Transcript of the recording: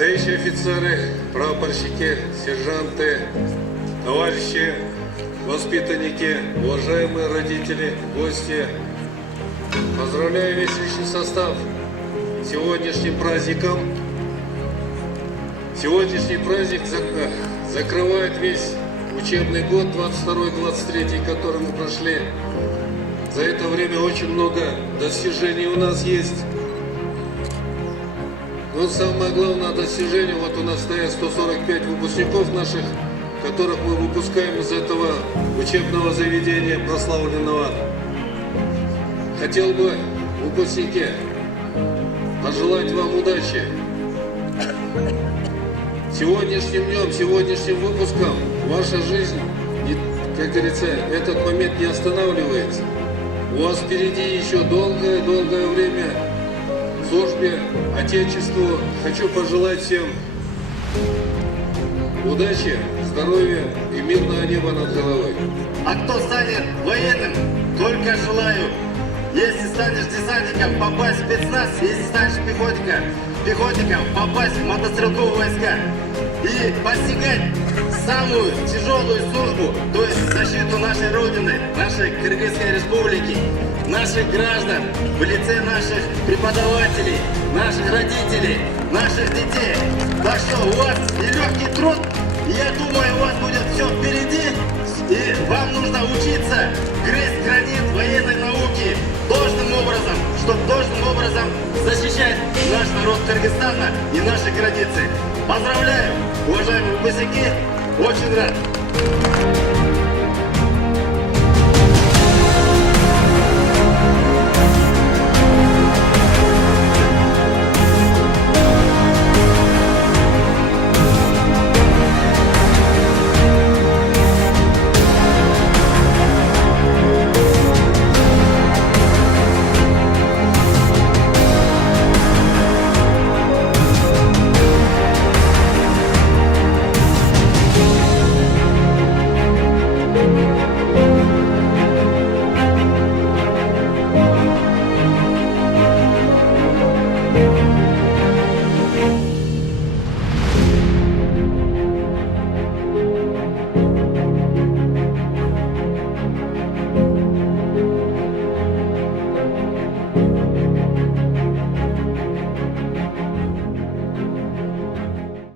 Товарищи офицеры, прапорщики, сержанты, товарищи, воспитанники, уважаемые родители, гости, поздравляю весь личный состав с сегодняшним праздником. Сегодняшний праздник закрывает весь учебный год 22-23, который мы прошли. За это время очень много достижений у нас есть. Но самое главное достижение, вот у нас стоят 145 выпускников наших, которых мы выпускаем из этого учебного заведения прославленного. Хотел бы, выпускники, пожелать вам удачи. Сегодняшним днем, сегодняшним выпуском ваша жизнь, как говорится, этот момент не останавливается. У вас впереди еще долгое время в службе Отечеству. Хочу пожелать всем удачи, здоровья и мирного неба над головой. А кто станет военным, только желаю. Если станешь десантником, попасть в спецназ, если станешь пехотником, попасть в мотострелковые войска и постигать самую тяжелую службу, то есть защиту нашей Родины, нашей Кыргызской Республики, наших граждан, в лице наших преподавателей, наших родителей, наших детей. Так что у вас нелегкий труд, и я думаю, у вас будет все впереди, и вам нужно учиться грызть гранит военной науки должным образом, чтобы должным образом защищать наш народ Кыргызстана и наши границы. Поздравляю, уважаемые выпускники, очень рад.